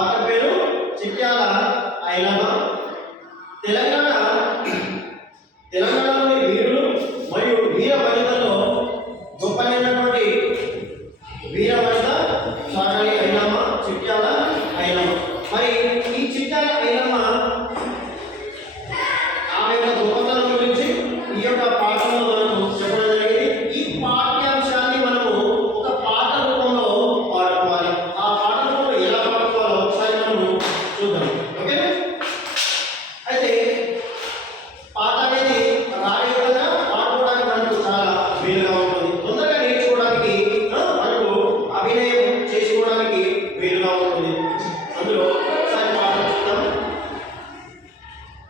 పాత పేరు చిట్యాల ఐలమ్మ. తెలంగాణ